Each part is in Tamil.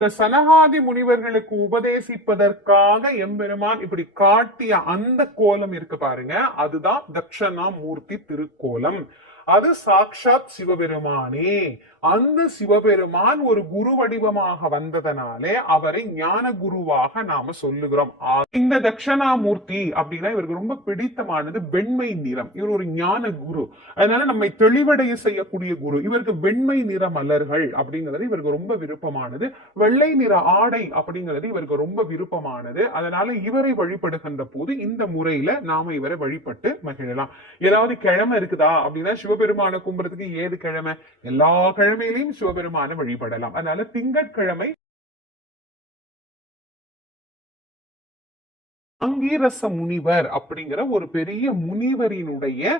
சனகாதி முனிவர்களுக்கு உபதேசிப்பதற்காக எம்பெருமான் இப்படி காட்டிய அந்த கோலம் இருக்கு பாருங்க, அதுதான் தட்சணாமூர்த்தி திருக்கோலம். அது சாக்ஷாத் சிவபெருமானே. அந்த சிவபெருமான் ஒரு குரு வடிவமாக வந்ததனாலே அவரை ஞான குருவாக நாம சொல்லுகிறோம். இந்த தட்சணாமூர்த்தி அப்படின்னா இவருக்கு ரொம்ப பிடித்தமானது வெண்மை நிறம். இவர் ஒரு ஞான குரு, அதனால நம்மை தெளிவடைய செய்யக்கூடிய குரு. இவருக்கு வெண்மை நிற மலர்கள் அப்படிங்கிறது இவருக்கு ரொம்ப விருப்பமானது. வெள்ளை நிற ஆடை அப்படிங்கிறது இவருக்கு ரொம்ப விருப்பமானது. அதனால இவரை வழிபடுகின்ற போது இந்த முறையில நாம இவரை வழிபட்டு மகிழலாம். ஏதாவது கிழமை இருக்குதா அப்படின்னா சிவபெருமான கும்புறதுக்கு ஏது கிழமை? எல்லா கிழமையிலையும் சிவபெருமான வழிபடலாம். அதனால திங்கட்கிழமை அங்கீரச முனிவர் அப்படிங்கிற ஒரு பெரிய முனிவரினுடைய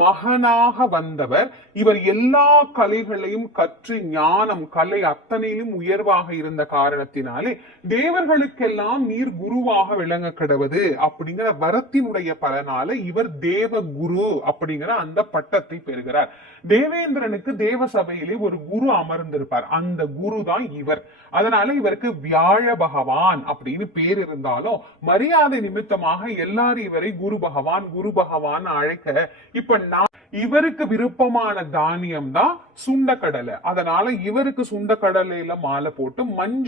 மகனாக வந்தவர். இவர் எல்லா கலைகளையும் கற்று ஞானம் கலை அத்தனையிலும் உயர்வாக இருந்த காரணத்தினாலே தேவர்களுக்கெல்லாம் நீர் குருவாக விளங்க கிடவது அப்படிங்கிற வரத்தினுடைய பலனால இவர் தேவ குரு அப்படிங்கிற அந்த பட்டத்தை பெறுகிறார். தேவேந்திரனுக்கு தேவ சபையிலே ஒரு குரு அமர்ந்திருப்பார், அந்த குரு தான் இவர். அதனால இவருக்கு வியாழ பகவான் அப்படின்னு பேர் இருந்தாலும் மரியாதை நிமித்தமாக எல்லாரும் இவரை குரு பகவான் குரு பகவான் அழைக்க. இப்ப நான் இவருக்கு விருப்பமான தானியம் தான் சுண்டக்கடலை. அதனால இவருக்கு சுண்டக்கடலையில மாலை போட்டு மஞ்சள்